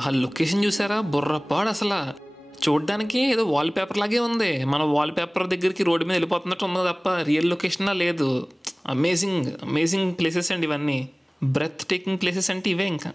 ఆ లొకేషన్ చూసారా, బుర్రపాడు అసలు. చూడ్డానికి ఏదో వాల్ పేపర్ లాగే ఉంది, మన వాల్ పేపర్ దగ్గరికి రోడ్డు మీద వెళ్ళిపోతున్నట్టు ఉంది తప్ప రియల్ లొకేషన్లా లేదు. అమేజింగ్ అమేజింగ్ ప్లేసెస్ అండి ఇవన్నీ. బ్రెత్ టేకింగ్ ప్లేసెస్ అంటే ఇవే ఇంకా.